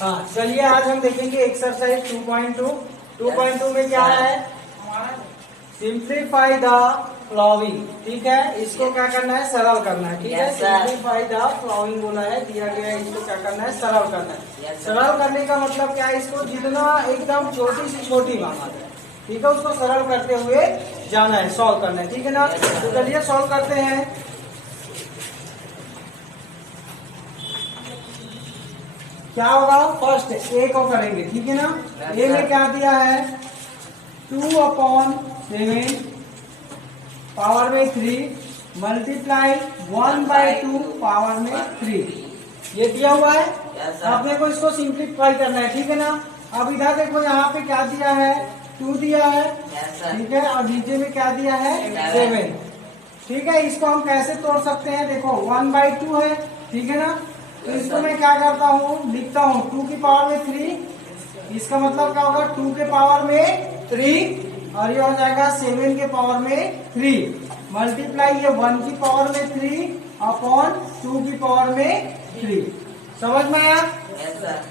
हाँ चलिए आज हम देखेंगे एक्सरसाइज 2.2। 2.2 में क्या है, सिंप्लीफाई द फ्लॉविंग। ठीक है, इसको क्या करना है, सरल करना है। ठीक है, सिंप्लीफाई द फ्लॉविंग बोला है, दिया गया है, इसको क्या करना है, सरल करना है। सरल करने का मतलब क्या है, इसको जितना एकदम छोटी से छोटी माना है, ठीक है, उसको सरल करते हुए जाना है, सॉल्व करना है। ठीक है ना, तो चलिए सॉल्व करते हैं। क्या होगा, फर्स्ट ए को करेंगे। ठीक है ना, ए में क्या दिया है, 2/7 पावर में 3 मल्टीप्लाई 1/2 पावर में 3, ये दिया हुआ है। अपने को इसको सिंप्लीफाई करना है। ठीक है ना, अब इधर देखो, यहाँ पे क्या दिया है, 2 दिया है। ठीक है, और नीचे में क्या दिया है, 7। ठीक है, इसको हम कैसे तोड़ सकते हैं, देखो 1/2 है। ठीक है ना, तो इसको मैं क्या करता हूँ, लिखता हूँ 2 की पावर में 3, इसका मतलब क्या होगा, 2 के पावर में 3, और ये हो जाएगा 7 के पावर में 3 मल्टीप्लाई ये 1 की पावर में 3 अपॉन 2 की पावर में 3। समझ में आया?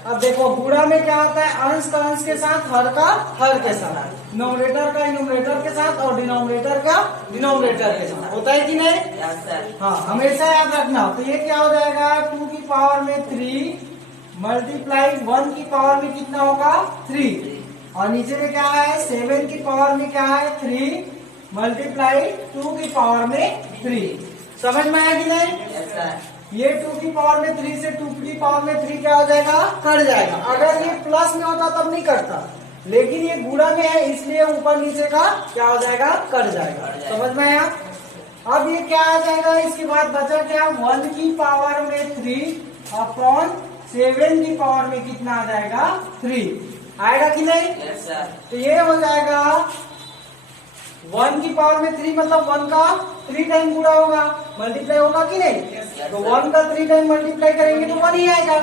अब देखो गुणा में क्या होता है, अंश का अंश के साथ, हर का हर के साथ, न्यूमरेटर का न्यूमरेटर के साथ और डिनोमिनेटर का डिनोमिनेटर के साथ, होता है कि नहीं? हाँ, हमेशा याद रखना। तो ये क्या हो जाएगा, 2 की पावर में 3 मल्टीप्लाई 1 की पावर में कितना होगा, 3, और नीचे में क्या है, 7 की पावर में क्या है, 3 मल्टीप्लाई 2 की पावर में 3। समझ में आया कि नहीं? ये 2 की पावर में 3 से 2 की पावर में 3 क्या हो जाएगा, कट जाएगा। अगर ये प्लस में होता तब नहीं कटता, लेकिन ये गुणा में है इसलिए ऊपर नीचे का क्या हो जाएगा, कट जाएगा। समझ में आया? अब ये क्या आ जाएगा, इसके बाद बचा क्या, 1 की पावर में 3 अपॉन 7 की पावर में कितना आ जाएगा, 3 आएगा कि नहीं? तो ये हो जाएगा 1 की पावर में 3 मतलब 1 का 3 टाइम गुणा होगा, मल्टीप्लाई होगा कि नहीं? तो 1 का 3 टाइम मल्टीप्लाई करेंगे तो 1 ही आएगा,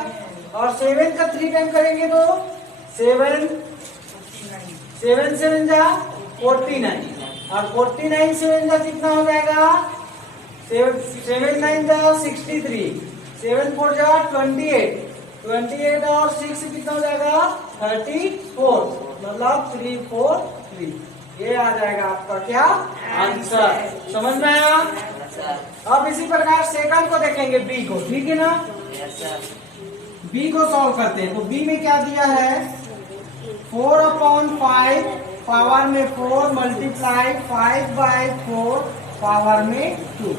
और 7 का 3 टाइम करेंगे तो 7 7 जा 49, और 49 7 जा कितना हो जाएगा, 7 9 जा 63, 7 4 जा 28, 28 और 6 कितना हो जाएगा, 34, मतलब 3 4 3। ये आ जाएगा आपका क्या आंसर। समझ में आया? अब इसी प्रकार सेकंड को देखेंगे, बी को। ठीक है ना, बी को सॉल्व करते हैं। तो बी में क्या दिया है, 4/5 पावर में 4 मल्टीप्लाई 5/4 पावर में 2।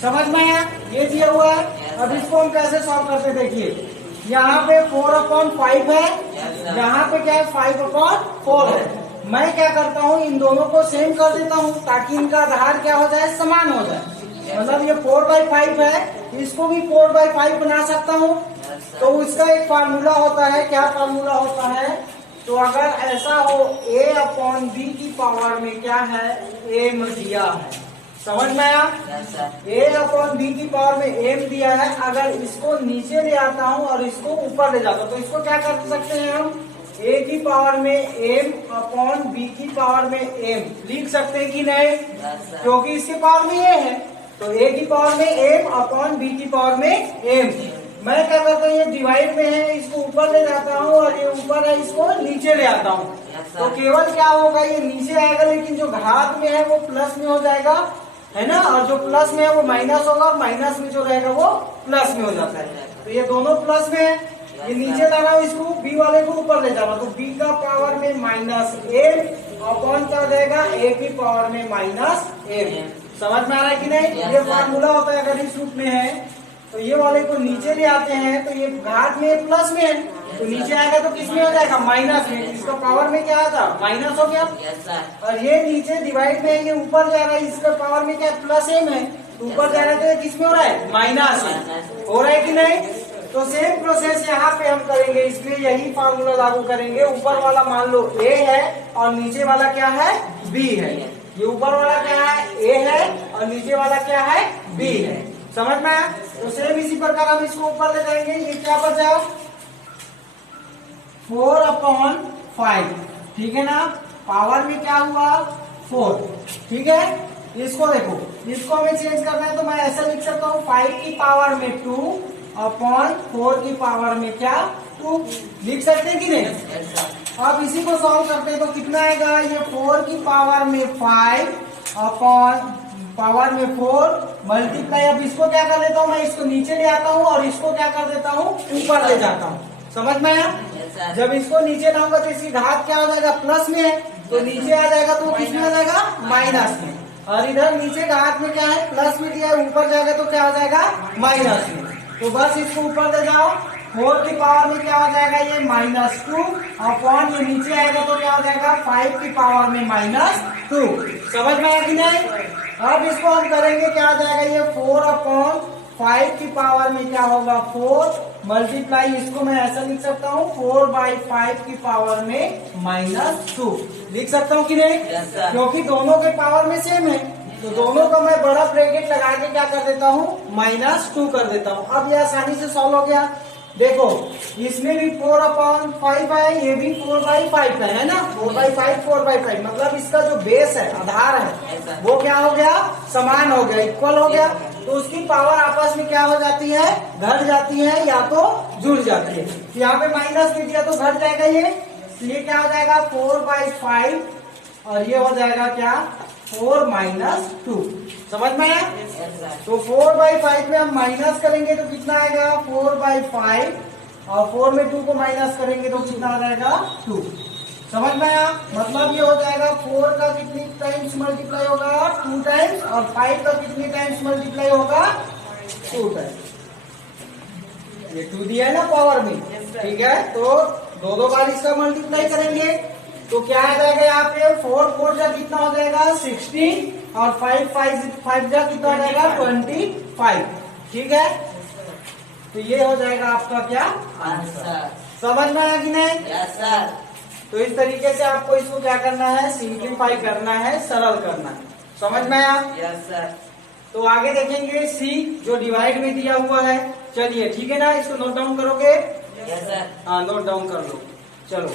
समझ में आया? ये दिया हुआ है। अब इसको हम कैसे सॉल्व करते हैं, देखिए यहाँ पे 4/5 है, यहाँ पे क्या है, 5/4 है। मैं क्या करता हूँ, इन दोनों को सेम कर देता हूँ ताकि इनका आधार क्या हो जाए, समान हो जाए। मतलब ये 4/5 है, इसको भी 4/5 बना सकता हूँ। तो उसका एक फार्मूला होता है, क्या फार्मूला होता है, तो अगर ऐसा हो, a/b की पावर में क्या है, m दिया है। समझ में आया? a/b की पावर में m दिया है। अगर इसको नीचे ले आता हूँ और इसको ऊपर ले जाता हूँ, तो इसको क्या कर सकते हैं हम, a की पावर में m अपॉन b की पावर में m लिख सकते हैं कि नहीं? क्योंकि इसके पावर में a है, तो a की पावर में m अपॉन b की पावर में m। मैं क्या करता हूँ, ये डिवाइड में है, इसको ऊपर ले जाता हूँ, और ये ऊपर है, इसको नीचे ले आता हूँ। तो केवल क्या होगा, ये नीचे आएगा, लेकिन जो घात में है वो प्लस में हो जाएगा, है ना, और जो प्लस में है वो माइनस होगा, और माइनस में जो रहेगा वो प्लस में हो जाता है। तो ये दोनों प्लस में है, ये नीचे लाना, इसको बी वाले को ऊपर ले जाना, तो बी का पावर में -m अपॉन क्या हो जाएगा, a की पावर में -m। समझ में आ रहा है कि नहीं? ये फार्मूला होता है। अगर इस रूप में है तो ये वाले को नीचे ले आते हैं, तो ये घात में प्लस में है, तो नीचे आएगा तो किस में हो जाएगा, माइनस में। इसका पावर में क्या आता, माइनस हो गया। और ये नीचे डिवाइड में है, ये ऊपर जा रहा है, इसका पावर में क्या प्लस m है, तो ऊपर जा रहा है, तो ये किस में हो रहा है, माइनस में। हो रहा है कि नहीं? तो सेम प्रोसेस यहाँ पे हम करेंगे, इसलिए यही फार्मूला लागू करेंगे। ऊपर वाला मान लो a है और नीचे वाला क्या है, b है। ये ऊपर वाला क्या है, a है, और नीचे वाला क्या है, b है। समझ में आया? तो सेम इसी प्रकार हम इसको ऊपर ले जाएंगे। ये क्या बचा, 4/5। ठीक है ना, पावर में क्या हुआ, 4। ठीक है, इसको देखो, इसको हमें चेंज करना है तो मैं ऐसा लिख सकता हूँ 5 की पावर में 2 अपॉन 4 की पावर में क्या 2 लिख सकते हैं कि नहीं। अब इसी को सॉल्व करते हैं तो कितना आएगा, ये 4 की पावर में 5 अपॉन पावर में 4 मल्टीप्लाई। अब इसको क्या कर लेता हूँ मैं, इसको नीचे ले आता हूँ और इसको क्या कर देता हूँ ऊपर ले जाता हूँ। समझ में आया। जब इसको नीचे लाऊंगा तो इसकी घात क्या हो जाएगा, प्लस में है तो नीचे आ जाएगा तो किस में आ जाएगा, माइनस में। और इधर नीचे घात में क्या है, प्लस में दिया है, ऊपर जाएगा तो क्या हो जाएगा, माइनस में। तो बस इसको ऊपर ले जाओ, 4 की पावर में क्या हो जाएगा, ये -2 अपॉन ये नीचे आएगा तो क्या हो जाएगा 5 की पावर में -2। समझ में आया कि नहीं। अब इसको हम करेंगे, क्या आ जाएगा, ये 4 अपॉन 5 की पावर में क्या होगा 4 मल्टीप्लाई, इसको मैं ऐसा लिख सकता हूँ 4/5 की पावर में -2 लिख सकता हूँ कि नहीं। क्योंकि दोनों के पावर में सेम है तो दोनों का मैं बड़ा ब्रैकेट लगा के क्या कर देता हूँ, -2 कर देता हूँ। अब ये आसानी से सॉल्व हो गया। देखो इसमें भी 4/5 है, ये भी 4/5 है ना, 4/5 मतलब इसका जो बेस है, आधार है, वो क्या हो गया, समान हो गया, इक्वल हो गया। तो उसकी पावर आपस में क्या हो जाती है, घट जाती है या तो जुड़ जाती है। यहाँ पे माइनस में दिया तो घट जाएगा ये, तो ये क्या हो जाएगा 4/5 और ये हो जाएगा क्या 4 - 2। समझ में आया। तो 4/5 में हम माइनस करेंगे तो कितना आएगा 4/5 और 4 में 2 को माइनस करेंगे तो कितना आ जाएगा 2। समझ में आया। मतलब ये हो जाएगा 4 का कितनी टाइम्स मल्टीप्लाई होगा 2 टाइम्स और 5 का कितनी टाइम्स मल्टीप्लाई होगा 2 टाइम्स। ये 2 दिया है ना पावर में, ठीक है। तो दो बार इसका मल्टीप्लाई करेंगे तो क्या आ जाएगा, यहाँ पे 4 जा कितना हो जाएगा 16 और 5 जा कितना हो जाएगा 25। ठीक है, तो ये हो जाएगा आपका क्या आंसर। समझ में आया कि नहीं। Yes sir. तो इस तरीके से आपको इसको क्या करना है, सिंप्लीफाई करना है, सरल करना है। समझ में आया। Yes sir. तो आगे देखेंगे सी जो डिवाइड में दिया हुआ है। चलिए ठीक है ना, इसको नोट डाउन करोगे। Yes sir. हाँ नोट डाउन कर लो। चलो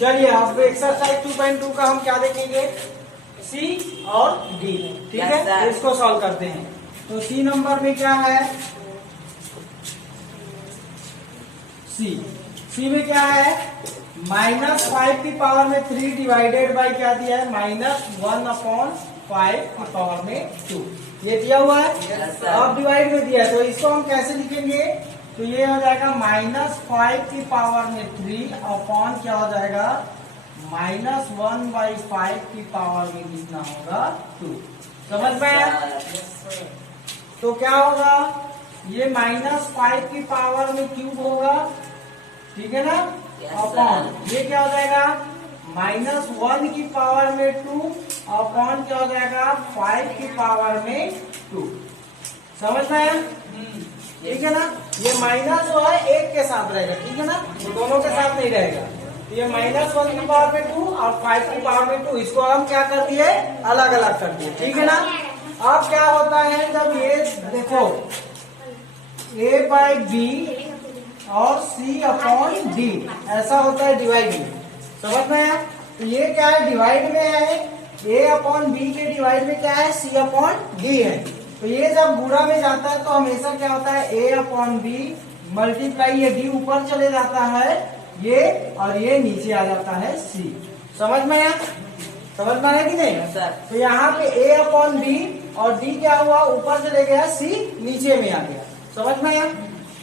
चलिए अब एक्सरसाइज 2.2 का हम क्या देखेंगे, सी और डी। ठीक है, इसको सॉल्व करते हैं। तो सी नंबर में क्या है, सी में क्या है -5 की पावर में 3 डिवाइडेड बाय क्या दिया है -1/5 की पावर में 2 ये दिया हुआ है। अब डिवाइड में दिया है तो इसको हम कैसे लिखेंगे, तो ये हो जाएगा -5 की पावर में 3 अपॉन क्या हो जाएगा -1/5 की पावर में कितना होगा 2। समझ में आया। तो क्या होगा, ये -5 की पावर में क्यूब होगा, ठीक है ना, अपॉन ये क्या हो जाएगा -1 की पावर में 2 अपॉन क्या हो जाएगा 5 की पावर में 2। समझ में आया। ठीक है ना, ये माइनस जो है एक के साथ रहेगा, ठीक है ना, तो दोनों के साथ नहीं रहेगा। तो ये -1 की पावर में 2 और 5 की पावर में 2, इसको हम क्या कर दिए, अलग अलग कर दिए। ठीक है ना। अब क्या होता है, जब ये देखो A/B और C/D ऐसा होता है डिवाइड में। समझ में है। तो ये क्या है, डिवाइड में है, A/B के डिवाइड में क्या है C/D है। तो ये जब गुणा में जाता है तो हमेशा क्या होता है A/B मल्टीप्लाई, ये D ऊपर चले जाता है ये और ये नीचे आ जाता है C। समझ में आया, समझ में आया कि नहीं। तो यहाँ पे A/B और D क्या हुआ, ऊपर चले गया, C नीचे में आ गया। समझ में आया।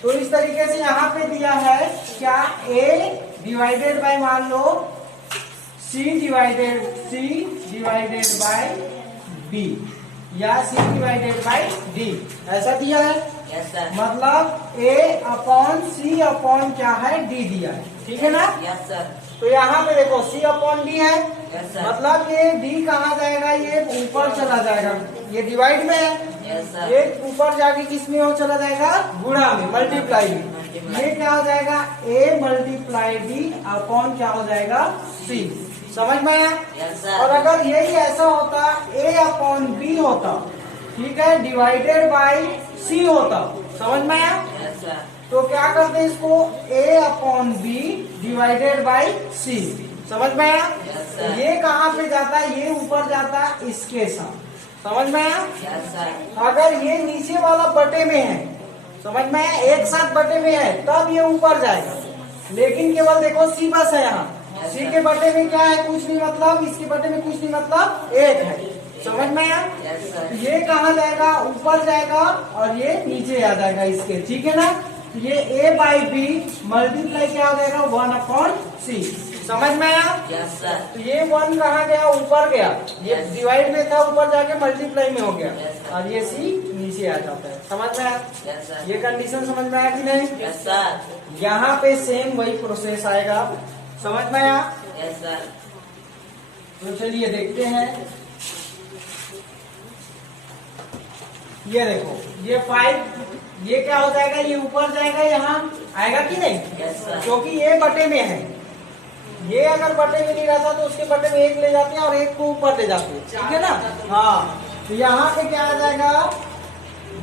तो इस तरीके से यहाँ पे दिया है क्या, A डिवाइडेड बाय मान लो C डिवाइडेड बाय B या C डिवाइडेड बाय D ऐसा दिया है। yes, मतलब A/C अपॉन क्या है D दिया है। ठीक है ना। yes, sir. तो यहाँ पे देखो C/D है। yes, मतलब ये D कहाँ जाएगा, ये ऊपर चला जाएगा, ये डिवाइड में है। yes, ये ऊपर जाके किस में हो चला जाएगा, गुणा में, मल्टीप्लाई में। ये क्या हो जाएगा A/D अपॉन क्या हो जाएगा C। समझ में आया। yes, और अगर यही ऐसा होता A/B होता, ठीक है, डिवाइडेड बाय C होता। समझ में आया। yes, तो क्या करते हैं इसको a upon b divided by c. समझ में आया? ये कहाँ पे जाता है? ये ऊपर जाता है इसके साथ। समझ में आया? अगर ये नीचे वाला बटे में है, समझ में आया, एक साथ बटे में है तब ये ऊपर जाएगा। लेकिन केवल देखो सी बस है यहाँ, सी के बटे में क्या है? कुछ नहीं, मतलब इसके बटे में कुछ नहीं, मतलब एक है। समझ में आया? ये कहाँ जाएगा? ऊपर जाएगा और ये नीचे आ जाएगा इसके, ठीक है ना? ये a बाई बी मल्टीप्लाई क्या हो जाएगा? 1 अपॉन सी। समझ में आया? तो ये 1 कहाँ गया? ऊपर गया, ये डिवाइड में था, ऊपर जाके मल्टीप्लाई में हो गया, और ये सी नीचे आ जाता है। समझ में आया? ये कंडीशन समझ में आया कि नहीं? यहाँ पे सेम वही प्रोसेस आएगा। समझ में आया? तो चलिए देखते हैं। ये देखो, ये 5, ये क्या हो जाएगा? ये ऊपर जाएगा, यहाँ आएगा कि नहीं? क्योंकि ये बटे में है। ये अगर बटे में नहीं रहता तो उसके बटे में एक ले जाते हैं और एक को ऊपर ले जाते हैं, ठीक है ना? हाँ, तो यहाँ पे क्या आ जाएगा?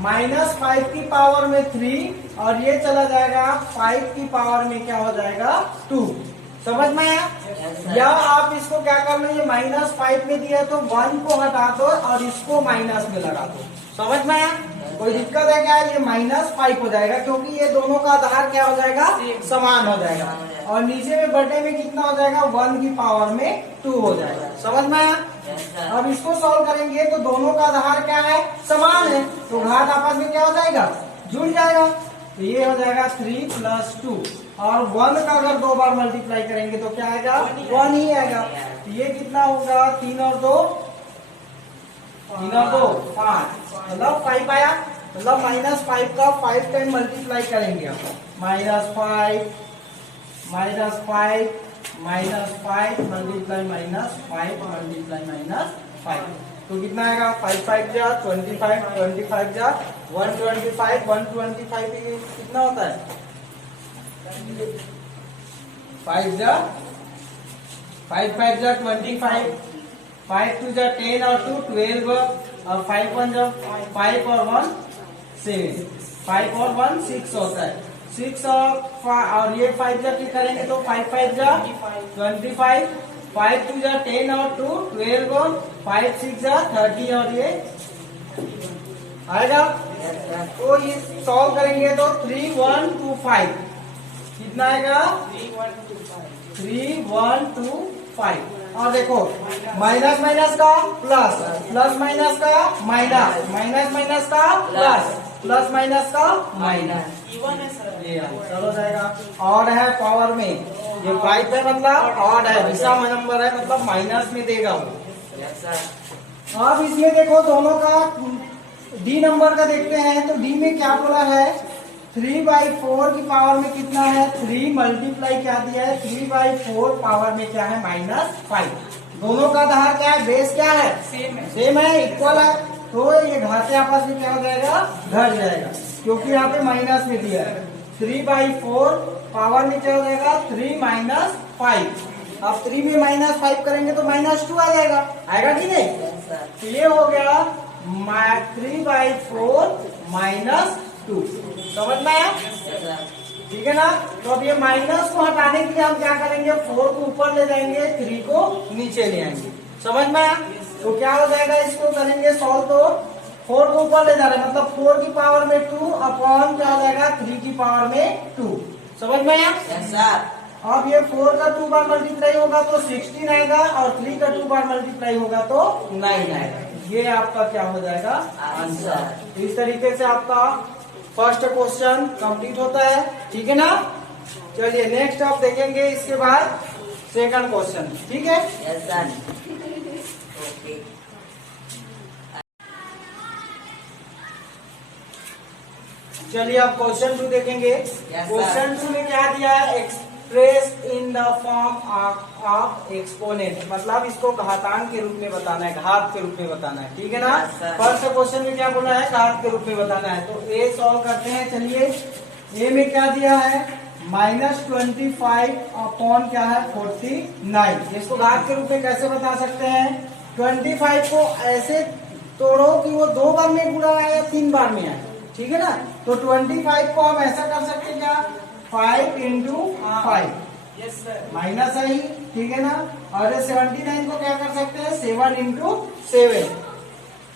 -5 की पावर में 3, और ये चला जाएगा 5 की पावर में क्या हो जाएगा? 2। समझ में आया? या आप इसको क्या करना, ये -5 में दिया तो 1 को हटा दो और इसको माइनस में लगा दो। समझ में आया? कोई दिक्कत है क्या? ये -5 हो जाएगा क्योंकि ये दोनों का आधार क्या हो जाएगा? समान हो जाएगा। और नीचे में बटे में कितना हो जाएगा? 1 की पावर में 2 हो जाएगा। समझ में आया? अब इसको सॉल्व करेंगे तो दोनों का आधार क्या है? समान है, तो घात आपस में क्या हो जाएगा? जुड़ जाएगा। तो ये हो जाएगा 3 + 2, और 1 का अगर 2 बार मल्टीप्लाई करेंगे तो क्या आएगा? 1 ही आएगा। तो ये कितना होगा? 3 और 2 5, मतलब 5 आया। मतलब -5 का 5 टाइम मल्टीप्लाई करेंगे आप। -5 -5 मल्टीप्लाई -5 तो कितना आएगा? 5 5 जा 25, 25 जा 125, 125 कितना होता है? 5 जा 5 5 जा 25, 5 2 जा 10 और 2 12, और 5 1 जा 5 और 1 7, 5 और 1 6 होता है। 6 और ये 5 जा की करेंगे तो 5 5 जा 25, 5 2 जा 10 और 2 12, 5 6 जा 30, और ये आएगा। तो ये सॉल्व करेंगे तो 3 1 2 5 कितना आएगा? 3 1 2 5। और देखो, माइनस माइनस का प्लस, प्लस माइनस का माइनस, माइनस माइनस का प्लस, प्लस माइनस का माइनस, ये चलो जाएगा। और है पावर में, ये 5 है मतलब ऑड है, विषम नंबर है मतलब माइनस में देगा वो। अब इसमें देखो दोनों का डी नंबर का देखते हैं, तो डी में क्या बोला है? 3/4 की पावर में कितना है? 3 मल्टीप्लाई क्या दिया है? 3/4 पावर में क्या है? -5। दोनों का आधार क्या है? बेस क्या है? सेम है, इक्वल है। तो ये घाते आपस में क्या हो जाएगा? घट जाएगा, क्योंकि यहाँ पे माइनस में दिया है। 3/4 पावर में क्या हो जाएगा? 3 - 5। अब 3 में -5 करेंगे तो -2 आ जाएगा, आएगा कि नहीं? तो ये हो गया 3/4 -2। समझ में आया? ठीक है ना? तो अब ये माइनस को हटाने के लिए हम क्या करेंगे? 4 को ऊपर ले जाएंगे, 3 को नीचे ले आएंगे। समझ में आया? तो क्या हो जाएगा? इसको करेंगे सॉल्व, तो 4 को ऊपर ले जा रहे हैं, मतलब 4 की पावर में 2 अपॉन क्या हो जाएगा? 3 की पावर में 2। समझ में आया? अब ये 4 का 2 बार मल्टीप्लाई होगा तो 16 आएगा, और 3 का 2 बार मल्टीप्लाई होगा तो 9 आएगा। ये आपका क्या हो जाएगा? आंसर। इस तरीके से आपका फर्स्ट क्वेश्चन कंप्लीट होता है, ठीक है ना? चलिए नेक्स्ट आप देखेंगे इसके बाद सेकंड क्वेश्चन, ठीक है? चलिए अब क्वेश्चन 2 देखेंगे। क्वेश्चन 2 में क्या दिया है? Express in the form of exponent, मतलब इसको घातांक के रूप में बताना है, घात के रूप में बताना है, ठीक है ना? फर्स्ट क्वेश्चन में क्या बोला है? घात के रूप में बताना है। तो ए सॉल्व करते हैं। चलिए, ए में क्या दिया है? -25 अपॉन क्या है? 49। इसको घात के रूप में कैसे बता सकते हैं? 25 को ऐसे तोड़ो कि वो 2 बार में गुणा आए या 3 बार में आए। ठीक है ना। तो 25 को हम ऐसा कर सकते हैं क्या, 5 इंटू 5 माइनस है ही, ठीक है ना। और 79 को क्या कर सकते हैं, 7 इंटू 7।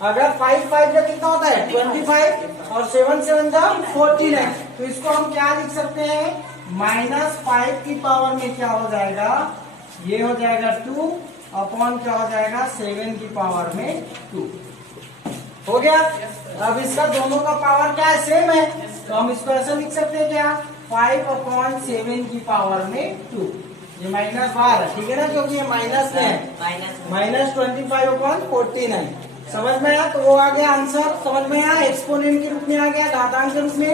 अगर 5 5 का कितना होता है 25 और 7 7 का 49, तो इसको हम क्या लिख सकते हैं, -5 की पावर में क्या हो जाएगा, ये हो जाएगा 2 अपॉन क्या हो जाएगा 7 की पावर में 2। हो गया। अब इसका दोनों का पावर क्या है, सेम है, तो हम इसको ऐसा लिख सकते हैं क्या, 5 अपॉन 7 की पावर में 2। ये माइनस बाहर है, ठीक है ना, क्योंकि ये माइनस में है, -25 अपॉन 49। समझ में आया, तो वो आ गया आंसर, समझ में आया, एक्सपोनेंट के रूप में आ गया, घातांक के रूप में।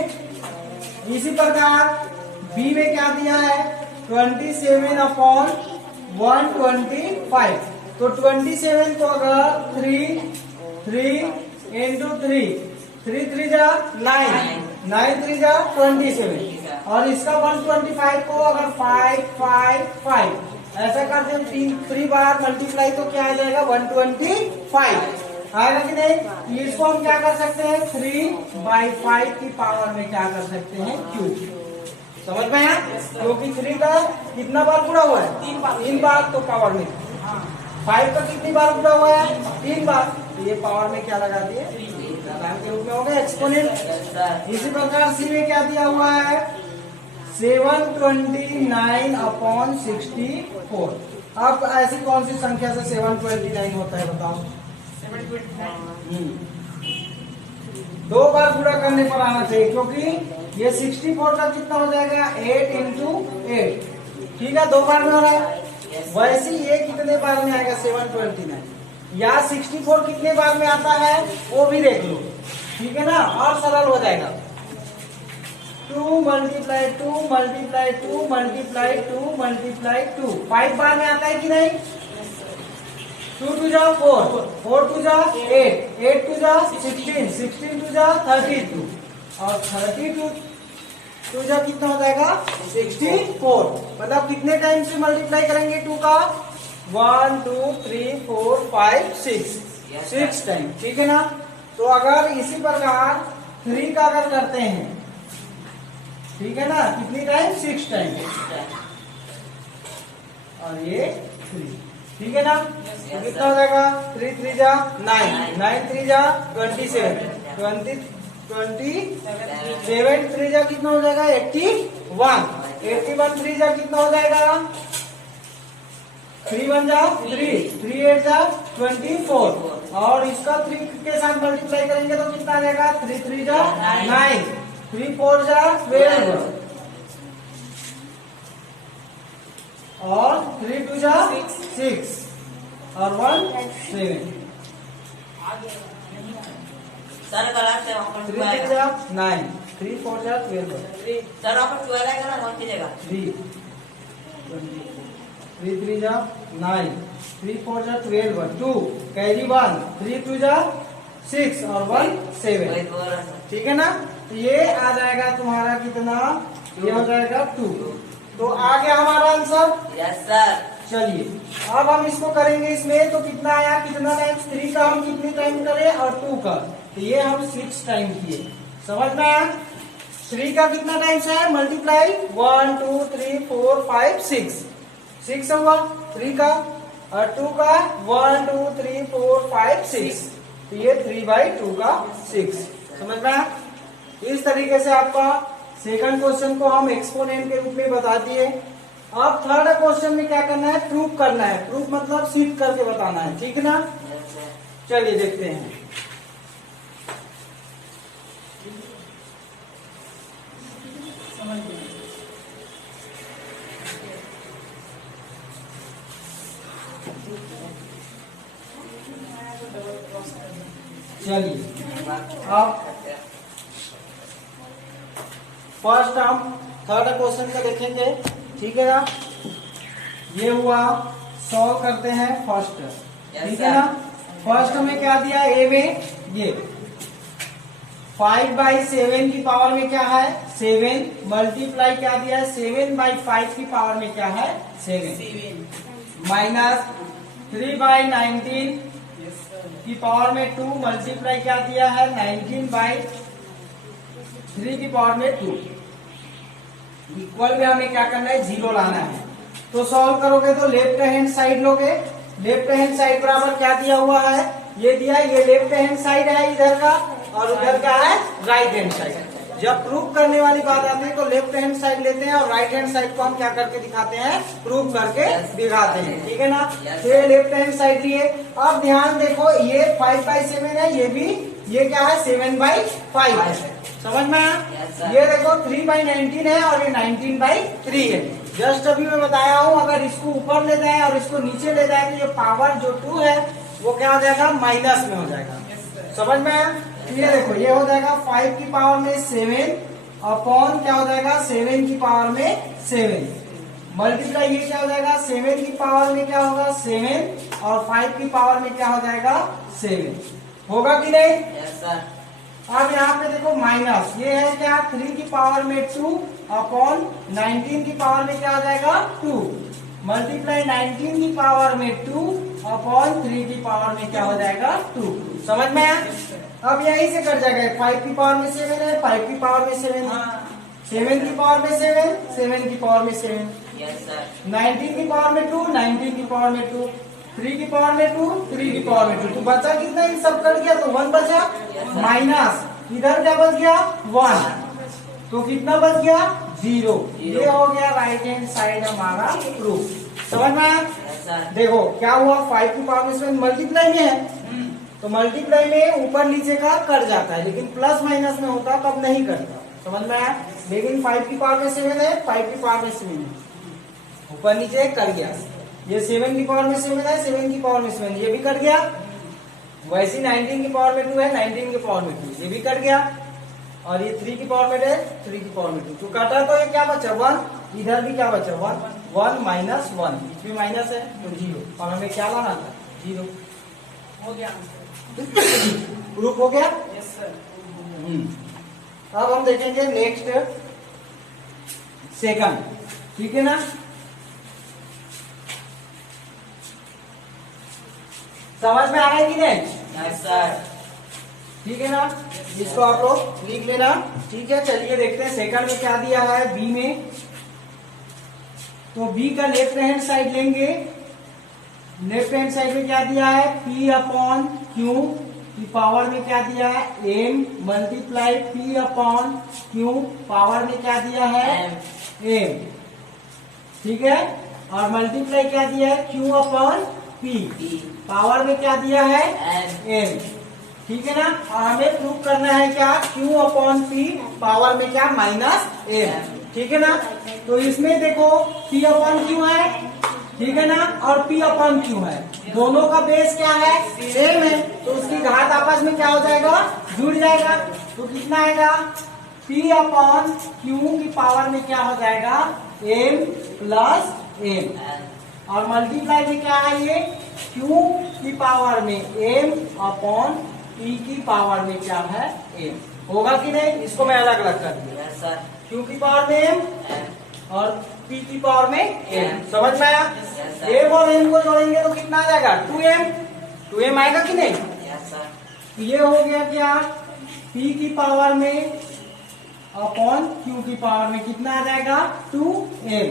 इसी प्रकार बी में क्या दिया है, 27 अपॉन 125। तो 27 को अगर 3 इंटू 3 3 जा 9 9 3 जा 27, और इसका 125 को अगर 5 5 5 ऐसा करते हैं 3 बार मल्टीप्लाई, तो क्या आ जाएगा 125 आएगा कि नहीं। इसको हम क्या कर सकते हैं, 3/5 की पावर में क्या कर सकते हैं, क्यूब। समझ में आया, क्योंकि 3 का कितना बार पूरा हुआ है, 3 बार, तो पावर में 5 का कितनी बार पूरा हुआ है, 3 बार, तो ये पावर में क्या लगा दिए, के रूप में हो गया एक्सपोनेंट। इसी प्रकार सी में क्या दिया हुआ है, 729 अपॉन 64। अब ऐसी कौन सी संख्या से 729 होता है बताओ, 2 बार पूरा करने पर आना चाहिए, क्योंकि ये 64 का कितना हो जाएगा 8 इंटू 8, ठीक है, 2 बार में हो रहा है। वैसे ये कितने बार में आएगा 729, या 64 कितने बार में आता है वो भी देख लो, ठीक है ना, और सरल हो जाएगा। 2 मल्टीप्लाई 2 मल्टीप्लाई 2 मल्टीप्लाई 2 मल्टीप्लाई 2 5 बार में आता है कि नहीं, 2 2 जा 4 4 2 जा 8 8 2 जा 16 16 2 जा 32, और 32 2 जा कितना हो जाएगा 64। मतलब कितने टाइम से मल्टीप्लाई करेंगे 2 का, 1 2 3 4 5 6 टाइम, ठीक है ना। तो अगर इसी प्रकार 3 का अगर करते हैं, ठीक है ना, कितनी टाइम 6 टाइम, और ये 3, ठीक है ना। तो कितना हो जाएगा 3 3 जा 9 9 3 जा 27 27 3 जा कितना हो जाएगा 81 81 3 जा कितना हो जाएगा 3 1 जा 3 3 8 जा 24, और इसका 3 के साथ मल्टीप्लाई करेंगे तो कितना आ जाएगा 3 3 जा 9 3 4 जा 12, और 3 2 जा 6, और 1 7 3 3 जा 9 3 4 जा 12 3 3 जा 9 3 4 जा 12 2 कैरी 1 3 2 जा 6, और 1 7, ठीक है ना। तो ये आ जाएगा तुम्हारा कितना, ये हो जाएगा 2। तो आ गया हमारा आंसर, यस सर। चलिए अब हम इसको करेंगे, इसमें तो कितना आया, कितना टाइम्स 3 का हम कितने टाइम करें, और 2 का, तो ये हम 6 टाइम किए। समझ में आया, 3 का कितना टाइम्स है मल्टीप्लाई, 1 2 3 4 5 6 हुआ 3 का, और 2 का 1 2 3 4 5 6, तो ये 3/2 का 6। समझ में आया। इस तरीके से आपका सेकंड क्वेश्चन को हम एक्सपोनेंट के रूप में बता दिए। अब थर्ड क्वेश्चन में क्या करना है, प्रूफ करना है। प्रूफ मतलब सिद्ध करके बताना है, ठीक है ना। चलिए देखते हैं। चलिए अब फर्स्ट हम थर्ड क्वेश्चन का देखेंगे, ठीक है ना। ये हुआ, सॉल्व करते हैं फर्स्ट, ठीक है ना। फर्स्ट में क्या दिया, ए में ये 5/7 की पावर में क्या है 7, मल्टीप्लाई क्या दिया है 7/5 की पावर में क्या है 7, माइनस 3/19 की पावर में 2, मल्टीप्लाई क्या दिया है 19/5 3 की पावर में 2। इक्वल में हमें क्या करना है, 0 लाना है। तो सॉल्व करोगे तो लेफ्ट हैंड साइड लोगे। लेफ्ट हैंड साइड बराबर क्या दिया हुआ है, ये दिया, ये लेफ्ट हैंड साइड है इधर का, और उधर का है राइट हैंड साइड। जब प्रूफ करने वाली बात आती है तो लेफ्ट हैंड साइड लेते हैं और राइट हैंड साइड को हम क्या करके दिखाते हैं, प्रूफ करके दिखाते हैं, ठीक है ना। तो ये लेफ्ट हैंड साइड लिए। अब ध्यान देखो, ये 5/7 है, ये भी, ये क्या है 7/5 है। समझ में आया? ये देखो 3/19 है और ये 19/3 है। जस्ट अभी मैं बताया हूँ, अगर इसको ऊपर ले जाए और इसको नीचे ले जाए तो ये पावर जो 2 है वो क्या हो जाएगा, माइनस में हो जाएगा। समझ में आया? ये देखो, ये हो जाएगा 5 की पावर में 7 अपॉन क्या हो जाएगा 7 की पावर में 7 मल्टीप्लाई, ये क्या हो जाएगा 7 की पावर में क्या होगा 7 और 5 की पावर में क्या हो जाएगा 7। होगा कि नहीं? Yes sir. अब यहाँ पे देखो माइनस, ये है क्या 3 की पावर में 2 अपॉन 19 की पावर में क्या हो जाएगा 2 मल्टीप्लाई 19 की पावर में 2 अपॉन 3 की पावर में क्या हो जाएगा 2। समझ में आया? अब यहीं से कट जाएगा, 5 की पावर में 7 है, 5 की पावर में 7 है, 7 की पावर में 7, 7 की पावर में 7, यस सर। 19 की पावर में 2, 19 की पावर में 2, 3 की पावर में 2, 3 की पावर में 2। तो बचा कितना, इन सब कट गया तो 1 बचा, माइनस इधर क्या बच गया 1, तो कितना बच गया 0। ये हो गया राइट हैंड साइड हमारा प्रूफ। समझ में आया? Yes sir. देखो क्या हुआ, 5 की पावर में 7 मल्टीप्लाई में है, तो मल्टीप्लाई में ऊपर नीचे का कट जाता है, लेकिन प्लस माइनस में होता तब नहीं करता। समझ में आया? लेकिन 5 की पावर में 7 है, 5 की पावर में 7 है, ऊपर नीचे कट गया। ये 7 की पावर में 7 है, 7 की पावर में 7, ये भी कट गया। वैसे 19 की पावर में 2 है, 19 की पावर में 2, ये भी कट गया। और ये 3 की पावर में 10, 3 की पावर में 2, तो काटा तो ये क्या बचा 1, इधर भी क्या बचा 1, 1 माइनस 1, इसमें माइनस है तो 0, और हमें क्या लाना था 0। हो गया प्रूफ हो गया? Yes sir. अब हम देखेंगे नेक्स्ट सेकंड, ठीक है ना। समझ में आ रहा है कि नहीं? Yes sir. ठीक है ना, इसको आप लोग लिख लेना। ठीक है, चलिए देखते हैं सेकंड में क्या दिया है बी में। तो बी का लेफ्ट हैंड साइड लेंगे। लेफ्ट हैंड साइड में क्या दिया है, P अपॉन क्यू की पावर में क्या दिया है m multiply P upon Q power में क्या दिया है m। ठीक है, और मल्टीप्लाई क्या दिया है Q अपॉन P पावर में क्या दिया है m। ठीक है ना, और हमें प्रूव करना है क्या, Q अपॉन P पावर में क्या माइनस m। ठीक है ना, तो इसमें देखो P अपॉन Q है, ठीक है ना, और P अपॉन Q है, दोनों का बेस क्या है सेम है, तो उसकी घात आपस में क्या हो जाएगा जुड़ जाएगा। तो कितना आएगा P अपॉन Q की पावर में क्या हो जाएगा m प्लस m, और मल्टीप्लाई में क्या है ये Q की पावर में m अपॉन P की पावर में क्या है m। होगा कि नहीं? इसको मैं अलग अलग कर दिया, यस सर। Q की पावर में m और P की पावर में m। समझ में आया? Yes, sir. m और m को जोड़ेंगे तो कितना आ जाएगा 2m, 2m आएगा कि नहीं? Yes sir. तो ये हो गया क्या P की पावर में अपॉन Q की पावर में कितना आ जाएगा 2m।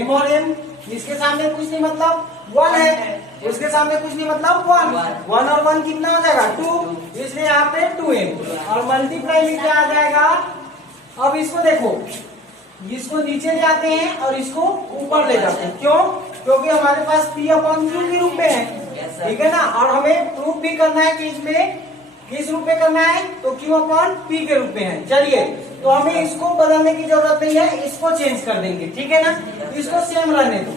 m और m इसके सामने कुछ नहीं, मतलब 1 है, उसके सामने कुछ नहीं, मतलब 1 और 1 कितना आ जाएगा 2, इसलिए यहाँ पे 2m, और मल्टीप्लाई में क्या आ जाएगा। अब इसको देखो, इसको नीचे ले आते हैं और इसको ऊपर ले जाते हैं, क्यों? क्योंकि हमारे पास P अपॉन Q के रूप में है, ठीक है ना, और हमें प्रूफ भी करना है कि इसमें किस रूप में करना है, तो Q अपॉन P के रूप में है। चलिए, तो हमें इसको बदलने की जरूरत नहीं है, इसको चेंज कर देंगे, ठीक है ना, इसको सेम रहने दो,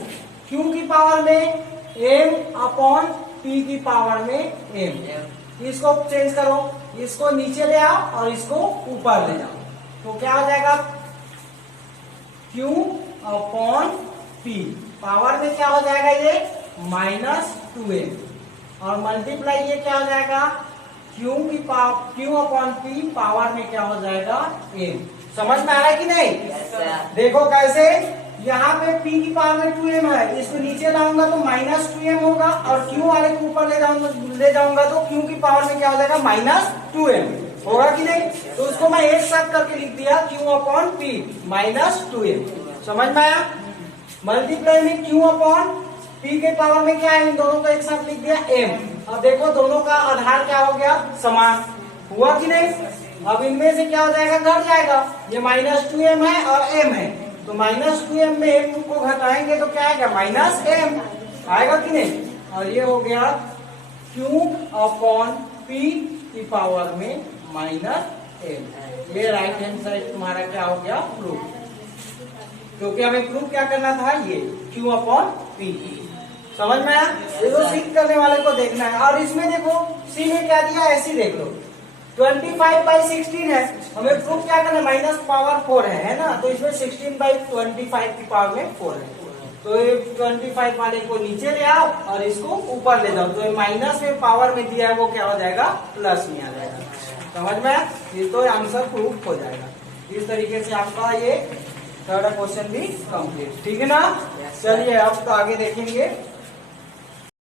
Q की पावर में m अपॉन P की पावर में m, इसको चेंज करो, इसको नीचे ले आओ और इसको ऊपर ले जाओ, तो क्या हो जाएगा Q अपॉन P पावर में क्या हो जाएगा ये -2m, और मल्टीप्लाई ये क्या हो जाएगा Q अपॉन P पावर में क्या हो जाएगा m। समझ में आ रहा है कि नहीं? Yes sir. देखो कैसे, यहाँ पे P की पावर में 2m है, इसको नीचे लाऊंगा तो -2m होगा, और Q वाले को ऊपर ले जाऊंगा तो Q की पावर में क्या हो जाएगा -2m। होगा कि नहीं? तो उसको मैं एक साथ करके लिख दिया Q upon P minus 2m। समझ में आया? मल्टीप्लाई में Q अपॉन P के पावर में क्या है, इन दोनों को एक साथ लिख दिया m। अब देखो दोनों का आधार क्या हो गया, समान। हुआ कि नहीं? अब इनमें से क्या हो जाएगा, घट जाएगा। ये माइनस 2m है और m है, तो माइनस 2m में m को घटाएंगे तो क्या आएगा, माइनस m आएगा कि नहीं? और ये हो गया Q अपॉन P की पावर में माइनस m। ये राइट हैंड साइड तुम्हारा क्या हो गया, प्रूफ। क्योंकि हमें प्रूफ क्या करना था, ये Q अपॉन P। समझ में आया? ये तो सिद्ध करने वाले को देखना है। और इसमें देखो C में क्या दिया, ऐसे देख लो 25/16 है, हमें प्रूफ क्या करना है, माइनस पावर 4 है ना, तो इसमें 16/25 की पावर में 4 है। तो ये 25 वाले को नीचे ले आओ और इसको ऊपर ले जाओ, तो ये माइनस में पावर में दिया है वो क्या हो जाएगा, प्लस में आ जाएगा। समझ में आया? ये तो आंसर प्रूफ हो जाएगा। इस तरीके से आपका ये थर्ड क्वेश्चन भी कंप्लीट। ठीक है ना? चलिए अब तो आगे देखेंगे।